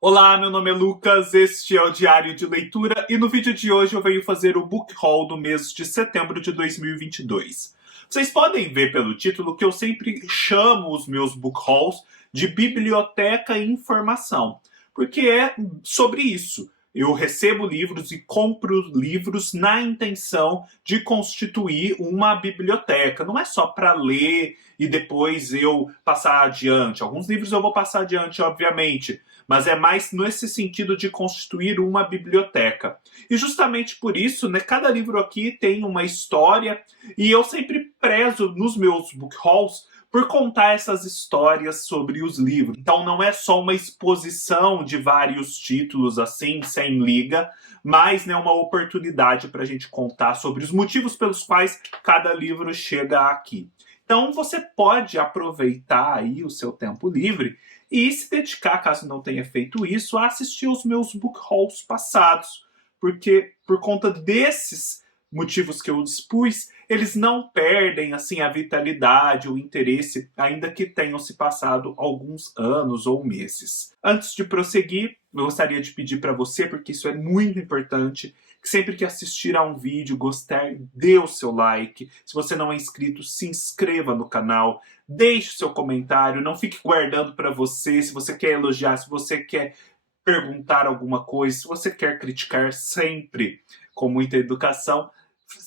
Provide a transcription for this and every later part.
Olá, meu nome é Lucas, este é o Diário de Leitura e no vídeo de hoje eu venho fazer o book haul do mês de setembro de 2022. Vocês podem ver pelo título que eu sempre chamo os meus book hauls de biblioteca e informação, porque é sobre isso. Eu recebo livros e compro livros na intenção de constituir uma biblioteca. Não é só para ler e depois eu passar adiante. Alguns livros eu vou passar adiante, obviamente, mas é mais nesse sentido de constituir uma biblioteca. E justamente por isso, né, cada livro aqui tem uma história e eu sempre prezo nos meus book hauls por contar essas histórias sobre os livros. Então não é só uma exposição de vários títulos assim, sem liga, mas né, uma oportunidade para a gente contar sobre os motivos pelos quais cada livro chega aqui. Então você pode aproveitar aí o seu tempo livre e se dedicar, caso não tenha feito isso, a assistir os meus book hauls passados, porque por conta desses motivos que eu expus, eles não perdem assim a vitalidade, o interesse, ainda que tenham se passado alguns anos ou meses. Antes de prosseguir, eu gostaria de pedir para você, porque isso é muito importante, que sempre que assistir a um vídeo, gostar, dê o seu like. Se você não é inscrito, se inscreva no canal, deixe o seu comentário, não fique guardando para você. Se você quer elogiar, se você quer perguntar alguma coisa, se você quer criticar sempre com muita educação,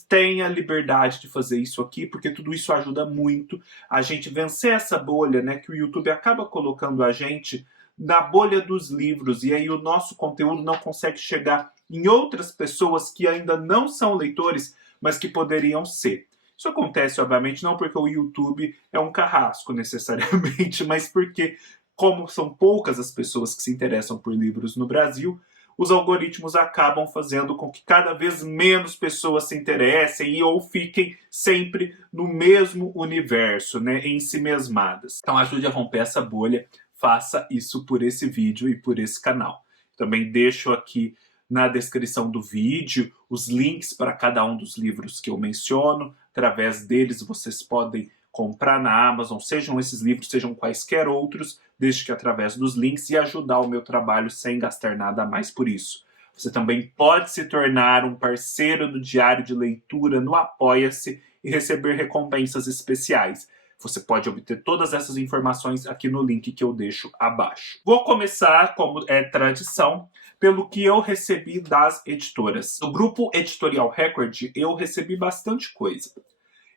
tenha liberdade de fazer isso aqui, porque tudo isso ajuda muito a gente vencer essa bolha, né, que o YouTube acaba colocando a gente na bolha dos livros, e aí o nosso conteúdo não consegue chegar em outras pessoas que ainda não são leitores, mas que poderiam ser. Isso acontece, obviamente, não porque o YouTube é um carrasco necessariamente, mas porque, como são poucas as pessoas que se interessam por livros no Brasil, os algoritmos acabam fazendo com que cada vez menos pessoas se interessem e ou fiquem sempre no mesmo universo, né, ensimesmadas. Então ajude a romper essa bolha, faça isso por esse vídeo e por esse canal. Também deixo aqui na descrição do vídeo os links para cada um dos livros que eu menciono. Através deles vocês podem comprar na Amazon, sejam esses livros, sejam quaisquer outros, desde que através dos links, e ajudar o meu trabalho sem gastar nada a mais por isso. Você também pode se tornar um parceiro do Diário de Leitura no Apoia-se e receber recompensas especiais. Você pode obter todas essas informações aqui no link que eu deixo abaixo. Vou começar, como é tradição, pelo que eu recebi das editoras. Do grupo Editorial Record, eu recebi bastante coisa.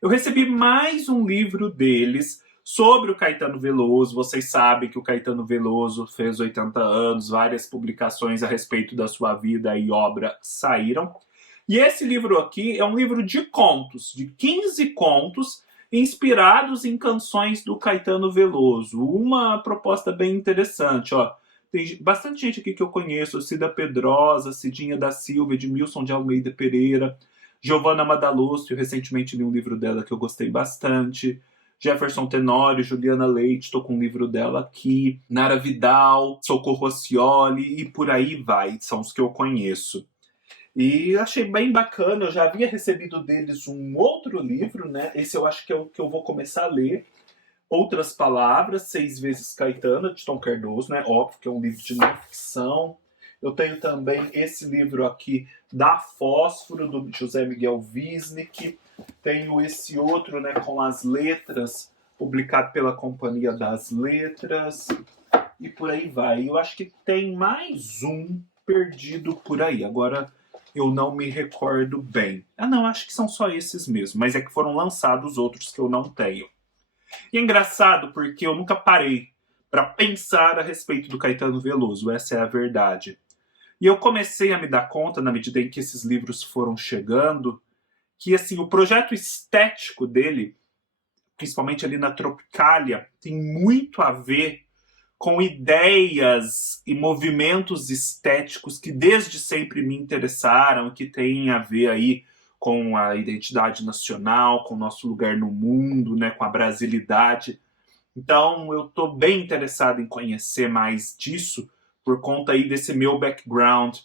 Eu recebi mais um livro deles sobre o Caetano Veloso. Vocês sabem que o Caetano Veloso fez 80 anos, várias publicações a respeito da sua vida e obra saíram. E esse livro aqui é um livro de contos, de 15 contos, inspirados em canções do Caetano Veloso. Uma proposta bem interessante, ó. Tem bastante gente aqui que eu conheço, Cida Pedrosa, Cidinha da Silva, Edmilson de Almeida Pereira, Giovanna Madalosso, recentemente li um livro dela que eu gostei bastante. Jefferson Tenório, Juliana Leite, estou com um livro dela aqui. Nara Vidal, Socorro Oscioli e por aí vai, são os que eu conheço. E achei bem bacana, eu já havia recebido deles um outro livro, né? Esse eu acho que é o que eu vou começar a ler. Outras Palavras, 6 vezes Caetano, de Tom Cardoso, né? Óbvio que é um livro de não ficção. Eu tenho também esse livro aqui, Da Fósforo, do José Miguel Wisnik. Tenho esse outro, né, com as letras, publicado pela Companhia das Letras. E por aí vai. Eu acho que tem mais um perdido por aí. Agora eu não me recordo bem. Ah, não, acho que são só esses mesmo. Mas é que foram lançados outros que eu não tenho. E é engraçado porque eu nunca parei para pensar a respeito do Caetano Veloso. Essa é a verdade. E eu comecei a me dar conta, na medida em que esses livros foram chegando, que assim, o projeto estético dele, principalmente ali na Tropicália, tem muito a ver com ideias e movimentos estéticos que desde sempre me interessaram, que têm a ver aí com a identidade nacional, com o nosso lugar no mundo, né, com a brasilidade. Então eu estou bem interessado em conhecer mais disso por conta aí desse meu background.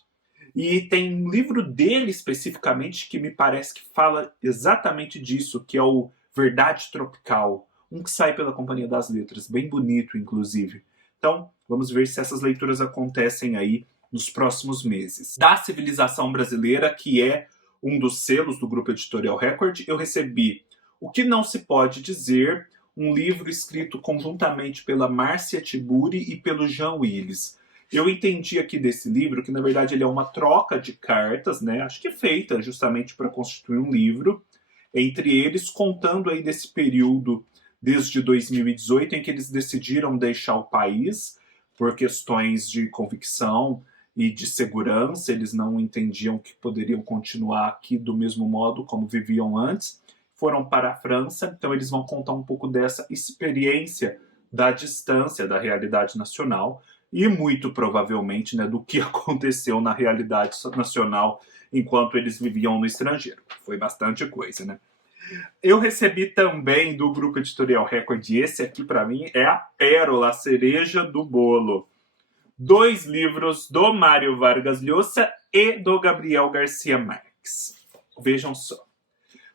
E tem um livro dele especificamente que me parece que fala exatamente disso, que é o Verdade Tropical, um que sai pela Companhia das Letras, bem bonito inclusive. Então Vamos ver se essas leituras acontecem aí nos próximos meses. Da Civilização Brasileira, que é um dos selos do Grupo Editorial Record, eu recebi O que Não se Pode Dizer, um livro escrito conjuntamente pela Márcia Tiburi e pelo Jean Willis. Eu entendi aqui desse livro que, na verdade, ele é uma troca de cartas, né? Acho que é feita justamente para constituir um livro, entre eles, contando aí desse período desde 2018, em que eles decidiram deixar o país por questões de convicção e de segurança. Eles não entendiam que poderiam continuar aqui do mesmo modo como viviam antes. Foram para a França, então eles vão contar um pouco dessa experiência da distância da realidade nacional e muito provavelmente, né, do que aconteceu na realidade nacional enquanto eles viviam no estrangeiro. Foi bastante coisa, né? Eu recebi também do Grupo Editorial Record, e esse aqui para mim é a pérola, a cereja do bolo. 2 livros do Mário Vargas Llosa e do Gabriel Garcia Marques. Vejam só.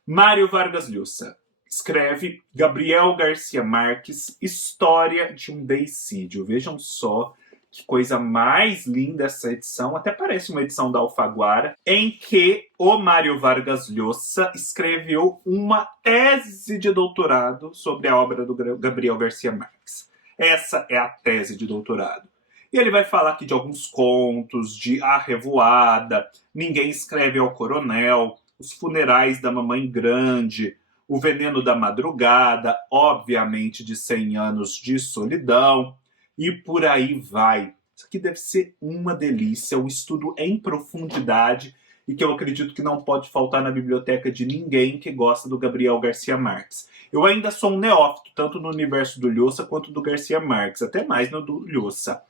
Mário Vargas Llosa escreve Gabriel Garcia Marques, História de um Deicídio. Vejam só que coisa mais linda essa edição, até parece uma edição da Alfaguara, em que o Mário Vargas Llosa escreveu uma tese de doutorado sobre a obra do Gabriel Garcia Marques. Essa é a tese de doutorado. E ele vai falar aqui de alguns contos, de A Revoada, Ninguém Escreve ao Coronel, Os Funerais da Mamãe Grande, O Veneno da Madrugada, obviamente de 100 Anos de Solidão, e por aí vai. Isso aqui deve ser uma delícia, um estudo em profundidade e que eu acredito que não pode faltar na biblioteca de ninguém que gosta do Gabriel Garcia Marques. Eu ainda sou um neófito, tanto no universo do Llosa quanto do Garcia Marques, até mais no do Llosa.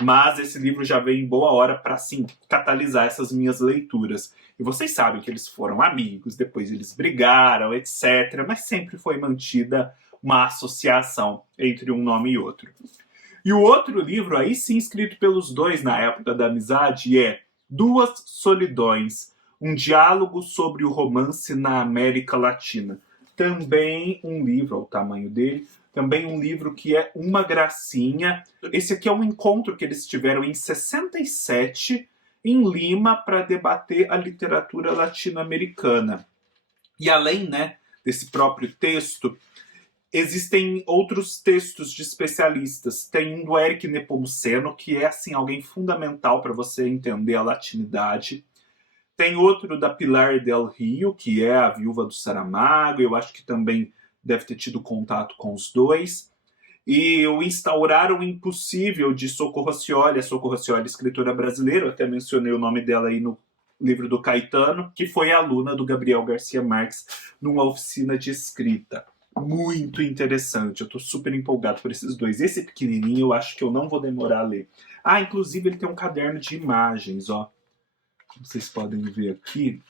Mas esse livro já veio em boa hora para, assim, catalisar essas minhas leituras. E vocês sabem que eles foram amigos, depois eles brigaram, etc. Mas sempre foi mantida uma associação entre um nome e outro. E o outro livro, aí sim escrito pelos dois na época da amizade, é Duas Solidões, um diálogo sobre o romance na América Latina. Também um livro, ao tamanho dele, também um livro que é uma gracinha. Esse aqui é um encontro que eles tiveram em 67, em Lima, para debater a literatura latino-americana. E além, né, desse próprio texto, existem outros textos de especialistas. Tem um do Eric Nepomuceno, que é assim, alguém fundamental para você entender a latinidade. Tem outro da Pilar del Rio, que é a viúva do Saramago. Eu acho que também deve ter tido contato com os dois. E o Instaurar o Impossível, de Socorro Racioli. A Socorro Racioli, escritora brasileira, eu até mencionei o nome dela aí no livro do Caetano, que foi aluna do Gabriel Garcia Marques numa oficina de escrita. Muito interessante, eu tô super empolgado por esses dois. Esse pequenininho eu acho que eu não vou demorar a ler. Ah, inclusive ele tem um caderno de imagens, ó. Como vocês podem ver aqui,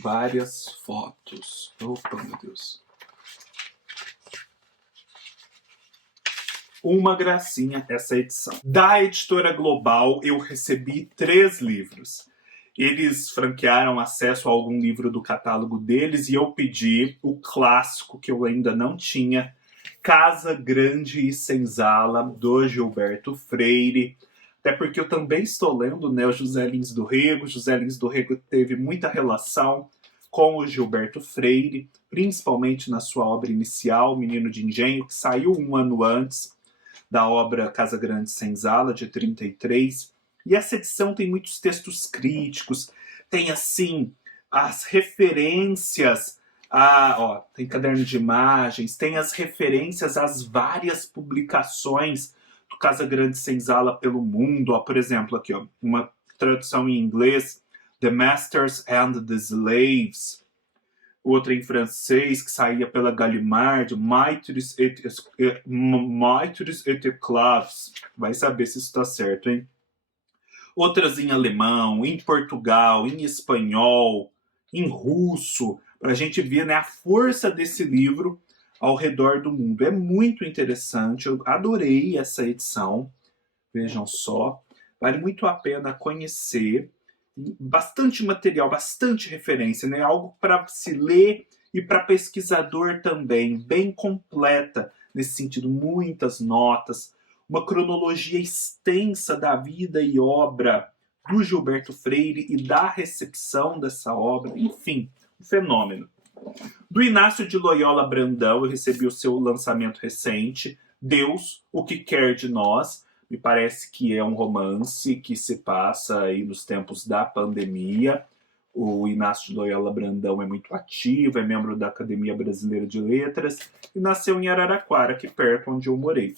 várias fotos. Opa, meu Deus. Uma gracinha essa edição. Da Editora Global eu recebi 3 livros. Eles franquearam acesso a algum livro do catálogo deles e eu pedi o clássico que eu ainda não tinha, Casa Grande e Senzala, do Gilberto Freire. Até porque eu também estou lendo, né, o José Lins do Rego. José Lins do Rego teve muita relação com o Gilberto Freire, principalmente na sua obra inicial, Menino de Engenho, que saiu um ano antes da obra Casa Grande e Senzala, de 33. E essa edição tem muitos textos críticos, tem, assim, as referências, tem caderno de imagens, tem as referências às várias publicações do Casa Grande e Senzala pelo mundo. Ó, por exemplo, aqui, ó, uma tradução em inglês, The Masters and the Slaves. Outra em francês, que saía pela Gallimard, Maitres et Esclaves. Vai saber se isso está certo, hein? Outras em alemão, em Portugal, em espanhol, em russo, para a gente ver, né, a força desse livro ao redor do mundo. É muito interessante, eu adorei essa edição, vejam só, vale muito a pena conhecer. Bastante material, bastante referência, né? Algo para se ler e para pesquisador também, bem completa nesse sentido, muitas notas, uma cronologia extensa da vida e obra do Gilberto Freire e da recepção dessa obra, enfim, um fenômeno. Do Inácio de Loyola Brandão, eu recebi o seu lançamento recente, Deus, o que quer de nós. Me parece que é um romance que se passa aí nos tempos da pandemia. O Inácio de Loyola Brandão é muito ativo, é membro da Academia Brasileira de Letras e nasceu em Araraquara, aqui perto onde eu morei.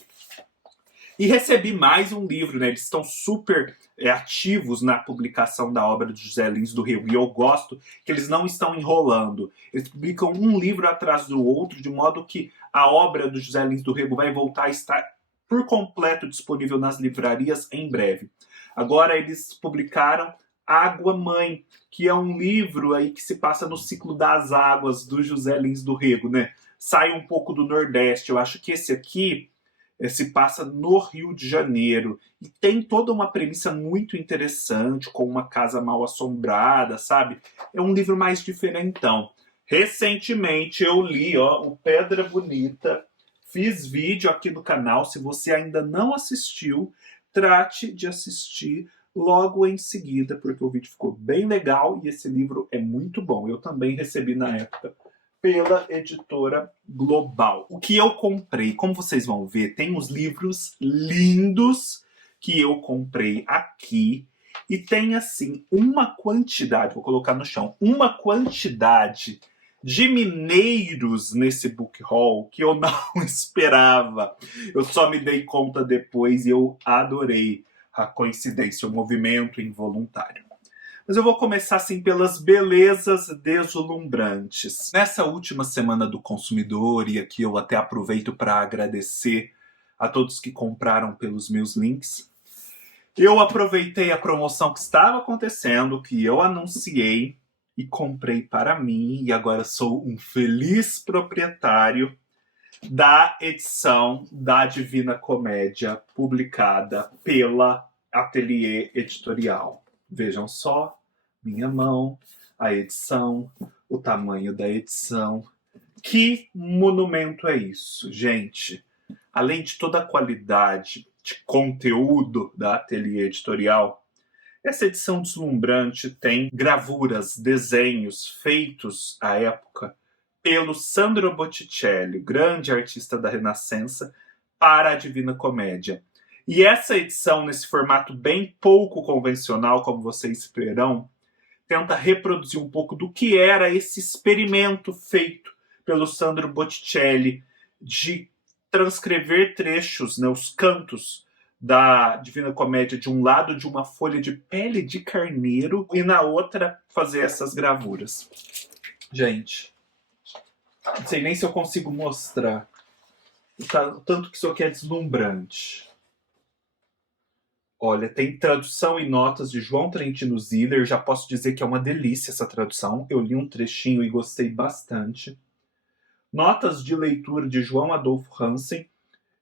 E recebi mais um livro, né? Eles estão super ativos na publicação da obra de José Lins do Rego. E eu gosto que eles não estão enrolando. Eles publicam um livro atrás do outro, de modo que a obra do José Lins do Rego vai voltar a estar por completo disponível nas livrarias em breve. Agora eles publicaram Água Mãe, que é um livro aí que se passa no ciclo das águas do José Lins do Rego, né? Sai um pouco do Nordeste. Eu acho que esse aqui se passa no Rio de Janeiro e tem toda uma premissa muito interessante, com uma casa mal assombrada, sabe? É um livro mais diferentão. Recentemente eu li o Pedra Bonita, fiz vídeo aqui no canal. Se você ainda não assistiu, trate de assistir logo em seguida, porque o vídeo ficou bem legal e esse livro é muito bom. Eu também recebi na época pela editora Global. O que eu comprei, como vocês vão ver, tem uns livros lindos que eu comprei aqui e tem assim uma quantidade, vou colocar no chão, uma quantidade de mineiros nesse book haul que eu não esperava. Eu só me dei conta depois e eu adorei a coincidência, o movimento involuntário. Mas eu vou começar assim pelas belezas deslumbrantes. Nessa última semana do consumidor, e aqui eu até aproveito para agradecer a todos que compraram pelos meus links, eu aproveitei a promoção que estava acontecendo, que eu anunciei, e comprei para mim, e agora sou um feliz proprietário da edição da Divina Comédia, publicada pela Ateliê Editorial. Vejam só, minha mão, a edição, o tamanho da edição. Que monumento é isso, gente? Além de toda a qualidade de conteúdo da Ateliê Editorial, essa edição deslumbrante tem gravuras, desenhos feitos à época pelo Sandro Botticelli, grande artista da Renascença, para a Divina Comédia. E essa edição, nesse formato bem pouco convencional, como vocês verão, tenta reproduzir um pouco do que era esse experimento feito pelo Sandro Botticelli de transcrever trechos, né, os cantos da Divina Comédia de um lado de uma folha de pele de carneiro e na outra fazer essas gravuras. Gente, não sei nem se eu consigo mostrar o tanto que isso aqui é deslumbrante. Olha, tem tradução e notas de João Trentino Ziller. Já posso dizer que é uma delícia essa tradução. Eu li um trechinho e gostei bastante. Notas de leitura de João Adolfo Hansen.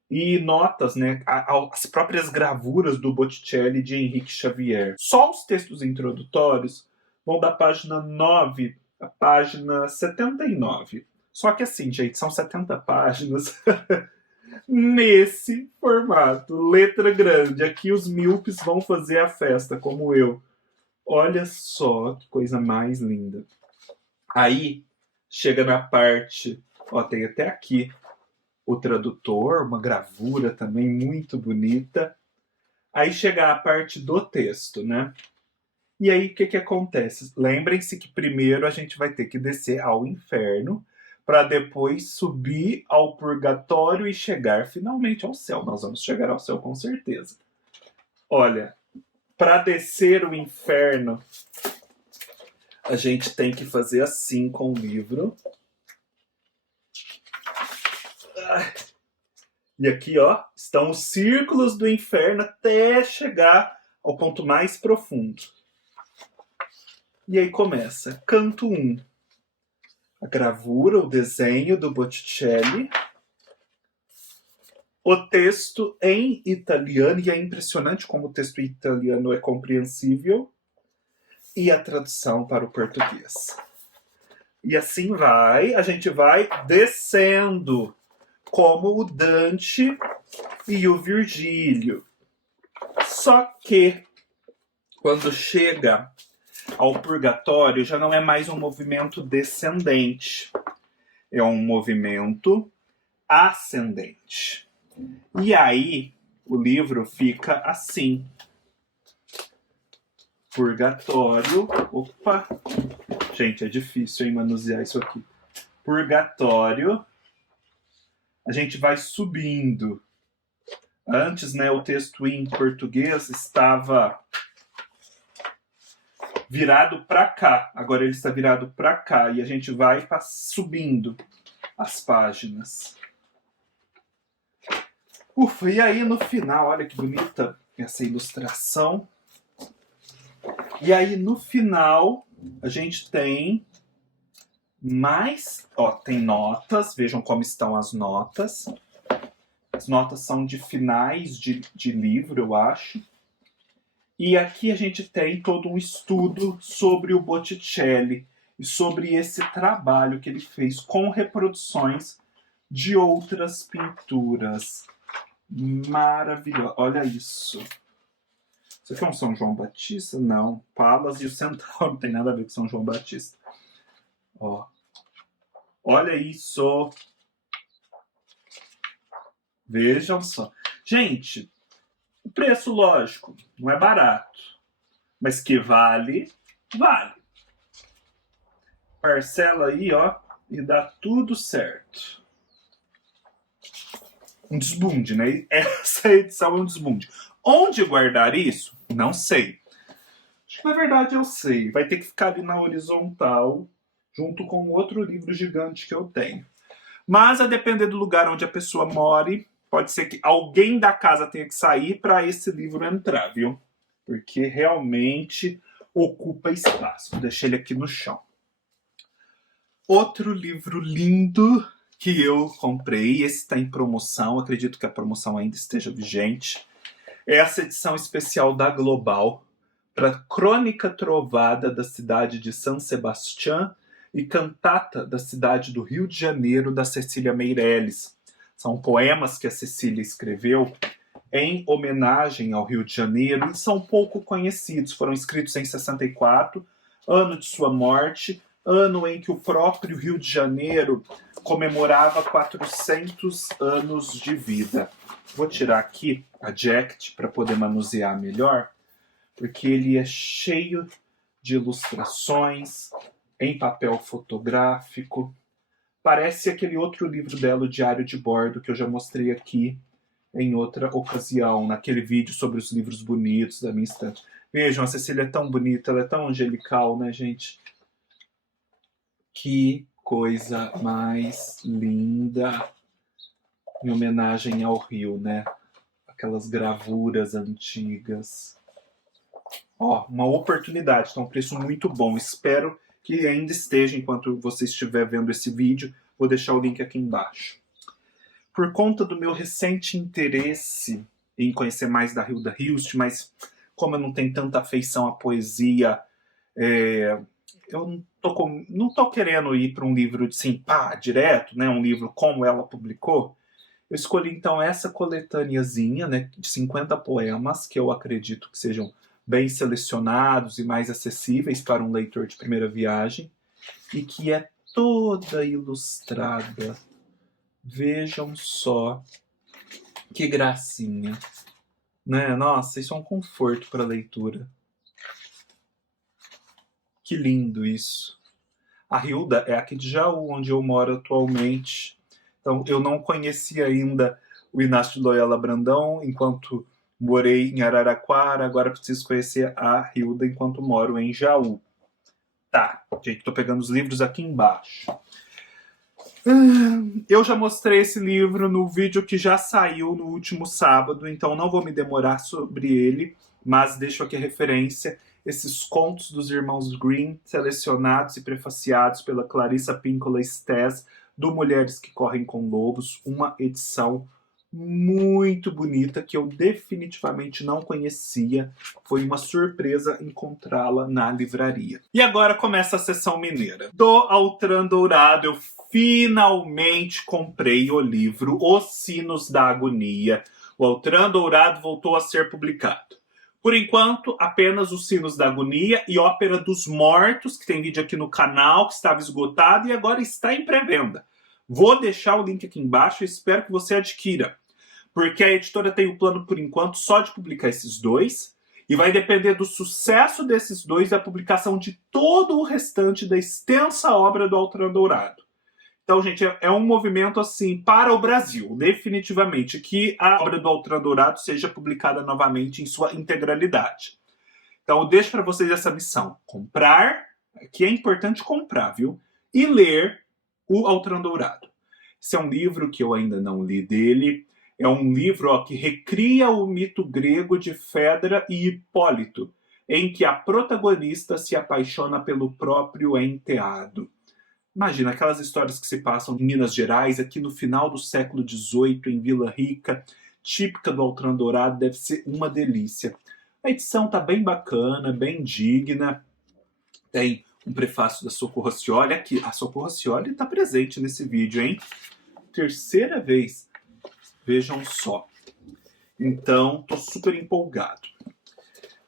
E notas, né, as próprias gravuras do Botticelli de Henrique Xavier. Só os textos introdutórios vão da página 9 à página 79. Só que assim, gente, são 70 páginas nesse formato, letra grande. Aqui os míopes vão fazer a festa, como eu. Olha só que coisa mais linda. Aí, chega na parte, tem até aqui o tradutor, uma gravura também muito bonita. Aí chega a parte do texto, né? E aí o que acontece? Lembrem-se que primeiro a gente vai ter que descer ao inferno para depois subir ao purgatório e chegar finalmente ao céu. Nós vamos chegar ao céu com certeza. Olha, para descer o inferno, a gente tem que fazer assim com o livro. E aqui, estão os círculos do inferno até chegar ao ponto mais profundo. E aí começa. Canto 1. A gravura, o desenho do Botticelli. O texto em italiano, e é impressionante como o texto em italiano é compreensível. E a tradução para o português. E assim vai, a gente vai descendo como o Dante e o Virgílio. Só que, quando chega ao purgatório, já não é mais um movimento descendente. É um movimento ascendente. E aí, o livro fica assim. Purgatório. Opa! Gente, é difícil, hein, manusear isso aqui. Purgatório. A gente vai subindo. Antes, né, o texto em português estava virado para cá. Agora ele está virado para cá. E a gente vai subindo as páginas. Ufa, e aí no final, olha que bonita essa ilustração. E aí no final a gente tem mais, ó, tem notas, vejam como estão as notas. As notas são de finais de livro, eu acho. E aqui a gente tem todo um estudo sobre o Botticelli e sobre esse trabalho que ele fez com reproduções de outras pinturas. Maravilhoso. Olha isso. Isso aqui é um São João Batista? Não. Palas e o Centauro não tem nada a ver com São João Batista. Ó. Olha isso. Vejam só. Gente, o preço, lógico, não é barato. Mas que vale, vale. Parcela aí, ó, e dá tudo certo. Um desbunde, né? Essa edição é um desbunde. Onde guardar isso? Não sei. Acho que na verdade eu sei. Vai ter que ficar ali na horizontal, junto com outro livro gigante que eu tenho. Mas a depender do lugar onde a pessoa more, pode ser que alguém da casa tenha que sair para esse livro entrar, viu? Porque realmente ocupa espaço. Deixei ele aqui no chão. Outro livro lindo que eu comprei, esse está em promoção, acredito que a promoção ainda esteja vigente. É essa edição especial da Global para Crônica Trovada da cidade de San Sebastián e Cantata da cidade do Rio de Janeiro, da Cecília Meirelles. São poemas que a Cecília escreveu em homenagem ao Rio de Janeiro e são pouco conhecidos. Foram escritos em 64, ano de sua morte, ano em que o próprio Rio de Janeiro comemorava 400 anos de vida. Vou tirar aqui a jacket para poder manusear melhor, porque ele é cheio de ilustrações em papel fotográfico. Parece aquele outro livro dela, o Diário de Bordo, que eu já mostrei aqui em outra ocasião, naquele vídeo sobre os livros bonitos da minha estante. Vejam, a Cecília é tão bonita, ela é tão angelical, né, gente? Que coisa mais linda, em homenagem ao Rio, né? Aquelas gravuras antigas. Ó, uma oportunidade, então um preço muito bom. Espero que ainda esteja enquanto você estiver vendo esse vídeo. Vou deixar o link aqui embaixo. Por conta do meu recente interesse em conhecer mais da Hilda Hilst, mas como eu não tenho tanta afeição à poesia, eu não tô querendo ir para um livro assim, pá, direto, né? Um livro como ela publicou. Eu escolhi então essa coletâneazinha, né, de 50 poemas, que eu acredito que sejam bem selecionados e mais acessíveis para um leitor de primeira viagem, e que é toda ilustrada. Vejam só que gracinha, né? Nossa, isso é um conforto para a leitura. Que lindo isso. A Hilda é aqui de Jaú, onde eu moro atualmente. Então, eu não conhecia ainda o Inácio de Loyola Brandão enquanto morei em Araraquara. Agora preciso conhecer a Hilda enquanto moro em Jaú. Tá, gente, tô pegando os livros aqui embaixo. Eu já mostrei esse livro no vídeo que já saiu no último sábado, então não vou me demorar sobre ele, mas deixo aqui a referência. Esses contos dos irmãos Grimm, selecionados e prefaciados pela Clarissa Pinkola Estés, do Mulheres que Correm com Lobos, uma edição muito bonita que eu definitivamente não conhecia. Foi uma surpresa encontrá-la na livraria. E agora começa a sessão mineira. Do Altran Dourado eu finalmente comprei o livro Os Sinos da Agonia. O Altran Dourado voltou a ser publicado. Por enquanto, apenas Os Sinos da Agonia e Ópera dos Mortos, que tem vídeo aqui no canal, que estava esgotado e agora está em pré-venda. Vou deixar o link aqui embaixo e espero que você adquira. Porque a editora tem o plano, por enquanto, só de publicar esses dois. E vai depender do sucesso desses dois e a publicação de todo o restante da extensa obra do Altran Dourado. Então, gente, é um movimento, assim, para o Brasil, definitivamente, que a obra do Altran Dourado seja publicada novamente em sua integralidade. Então, eu deixo para vocês essa missão. Comprar, que é importante comprar, viu? E ler o Altran Dourado. Esse é um livro que eu ainda não li dele. É um livro que recria o mito grego de Fedra e Hipólito, em que a protagonista se apaixona pelo próprio enteado. Imagina aquelas histórias que se passam em Minas Gerais, aqui no final do século XVIII, em Vila Rica, típica do Altran Dourado, deve ser uma delícia. A edição tá bem bacana, bem digna. Tem um prefácio da Socorro Racioli. Aqui, a Socorro Racioli está presente nesse vídeo, hein? Terceira vez. Vejam só. Então, tô super empolgado.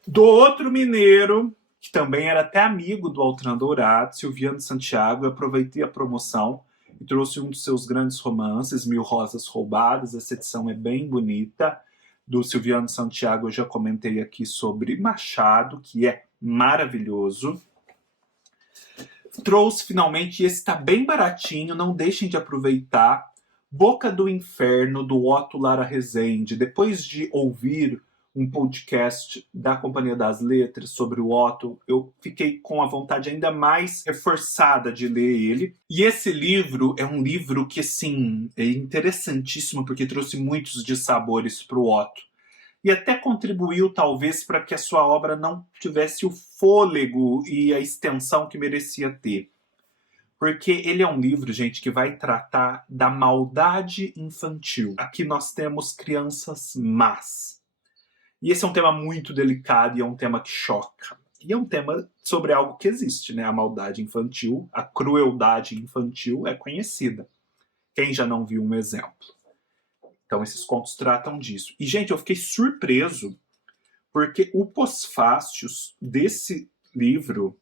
Do outro mineiro, que também era até amigo do Altran Dourado, Silviano Santiago, eu aproveitei a promoção e trouxe um dos seus grandes romances, Mil Rosas Roubadas. Essa edição é bem bonita. Do Silviano Santiago eu já comentei aqui sobre Machado, que é maravilhoso. Trouxe finalmente, e esse está bem baratinho, não deixem de aproveitar, Boca do Inferno, do Otto Lara Rezende. Depois de ouvir um podcast da Companhia das Letras sobre o Otto, eu fiquei com a vontade ainda mais reforçada de ler ele. E esse livro é um livro que, assim, é interessantíssimo porque trouxe muitos dissabores para o Otto. E até contribuiu, talvez, para que a sua obra não tivesse o fôlego e a extensão que merecia ter. Porque ele é um livro, gente, que vai tratar da maldade infantil. Aqui nós temos crianças más. E esse é um tema muito delicado e é um tema que choca. E é um tema sobre algo que existe, né? A maldade infantil, a crueldade infantil é conhecida. Quem já não viu um exemplo? Então esses contos tratam disso. E, gente, eu fiquei surpreso porque o pós-fácios desse livro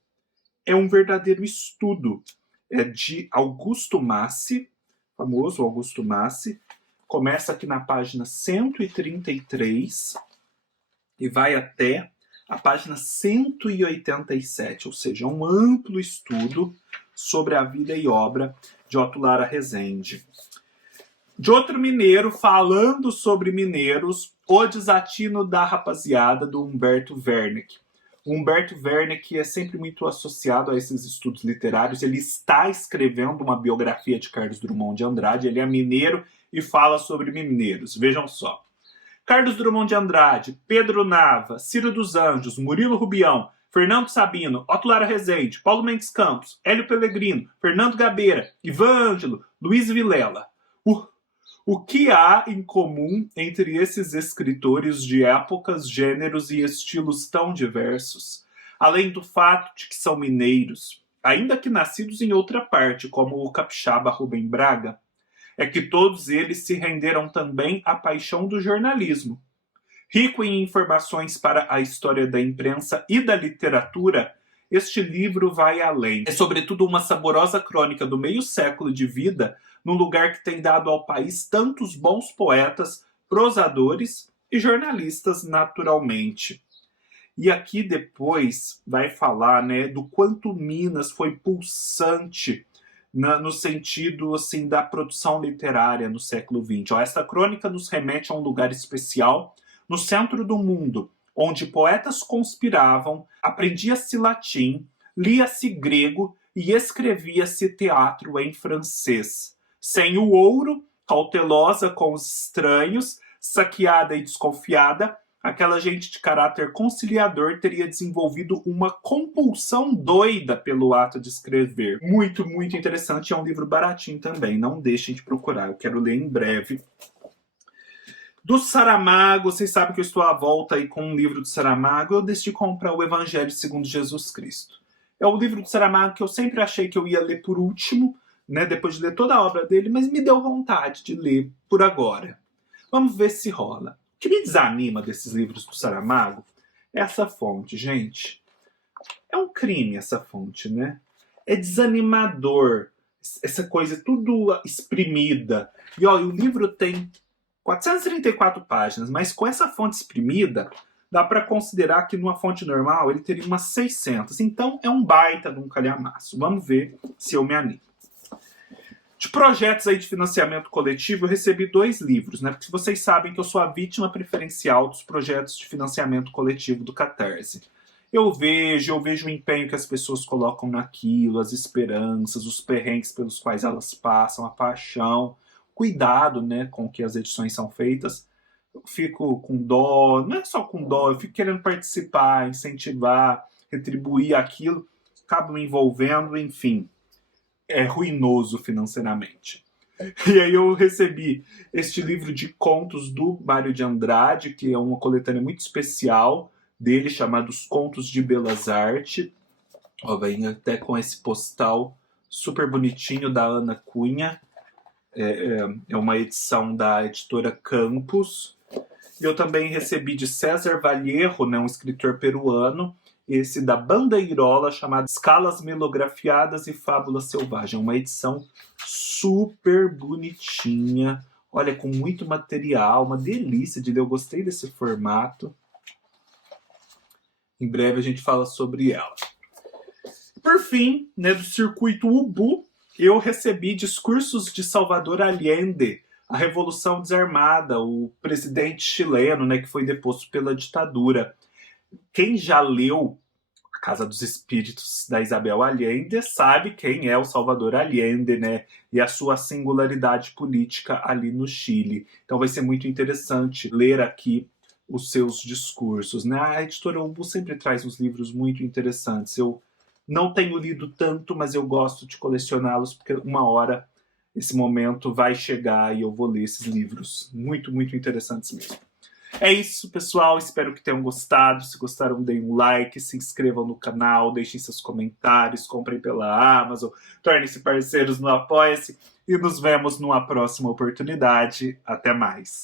é um verdadeiro estudo. É de Augusto Massi, famoso Augusto Massi. Começa aqui na página 133 e vai até a página 187, ou seja, um amplo estudo sobre a vida e obra de Otto Lara Rezende. De outro mineiro, falando sobre mineiros, O Desatino da Rapaziada, do Humberto Werneck. O Humberto Werneck é sempre muito associado a esses estudos literários. Ele está escrevendo uma biografia de Carlos Drummond de Andrade. Ele é mineiro e fala sobre mineiros. Vejam só. Carlos Drummond de Andrade, Pedro Nava, Ciro dos Anjos, Murilo Rubião, Fernando Sabino, Otto Lara Rezende, Paulo Mendes Campos, Hélio Pellegrino, Fernando Gabeira, Ivan Ângelo, Luiz Vilela. O que há em comum entre esses escritores de épocas, gêneros e estilos tão diversos? Além do fato de que são mineiros, ainda que nascidos em outra parte, como o capixaba Rubem Braga, é que todos eles se renderam também à paixão do jornalismo. Rico em informações para a história da imprensa e da literatura, este livro vai além. É sobretudo uma saborosa crônica do meio século de vida num lugar que tem dado ao país tantos bons poetas, prosadores e jornalistas naturalmente. E aqui depois vai falar, né, do quanto Minas foi pulsante no sentido assim, da produção literária no século XX. Esta crônica nos remete a um lugar especial no centro do mundo, onde poetas conspiravam, aprendia-se latim, lia-se grego e escrevia-se teatro em francês. Sem o ouro, cautelosa com os estranhos, saqueada e desconfiada, aquela gente de caráter conciliador teria desenvolvido uma compulsão doida pelo ato de escrever. Muito, muito interessante. É um livro baratinho também. Não deixem de procurar. Eu quero ler em breve. Do Saramago, vocês sabem que eu estou à volta aí com um livro do Saramago. Eu decidi comprar o Evangelho segundo Jesus Cristo. É o livro do Saramago que eu sempre achei que eu ia ler por último, né, depois de ler toda a obra dele, mas me deu vontade de ler por agora. Vamos ver se rola. O que me desanima desses livros do Saramago é essa fonte, gente. É um crime essa fonte, né? É desanimador. Essa coisa tudo exprimida. E ó, o livro tem 434 páginas, mas com essa fonte exprimida, dá para considerar que numa fonte normal ele teria umas 600. Então é um baita de um calhamaço. Vamos ver se eu me animo. De projetos aí de financiamento coletivo, eu recebi 2 livros, né? Porque vocês sabem que eu sou a vítima preferencial dos projetos de financiamento coletivo do Catarse. Eu vejo o empenho que as pessoas colocam naquilo, as esperanças, os perrengues pelos quais elas passam, a paixão, cuidado, né, com que as edições são feitas. Eu fico com dó, não é só com dó, eu fico querendo participar, incentivar, retribuir aquilo, acabo me envolvendo, enfim. É ruinoso financeiramente. E aí eu recebi este livro de contos do Mário de Andrade, que é uma coletânea muito especial dele, chamado Os Contos de Belas Artes. Ó, vem até com esse postal super bonitinho da Ana Cunha. É uma edição da editora Campos. E eu também recebi de César Vallejo, né, um escritor peruano, esse da Bandeirola, chamado Escalas Melografiadas e Fábula Selvagem. Uma edição super bonitinha, olha, com muito material, uma delícia de ler, eu gostei desse formato. Em breve a gente fala sobre ela. Por fim, né, do circuito Ubu, eu recebi Discursos de Salvador Allende, a Revolução Desarmada, o presidente chileno, né, que foi deposto pela ditadura. Quem já leu A Casa dos Espíritos da Isabel Allende sabe quem é o Salvador Allende, né? E a sua singularidade política ali no Chile. Então vai ser muito interessante ler aqui os seus discursos, né? A editora Ubu sempre traz uns livros muito interessantes. Eu não tenho lido tanto, mas eu gosto de colecioná-los, porque uma hora esse momento vai chegar e eu vou ler esses livros. Muito, muito interessantes mesmo. É isso, pessoal. Espero que tenham gostado. Se gostaram, deem um like, se inscrevam no canal, deixem seus comentários, comprem pela Amazon, tornem-se parceiros no Apoia-se e nos vemos numa próxima oportunidade. Até mais.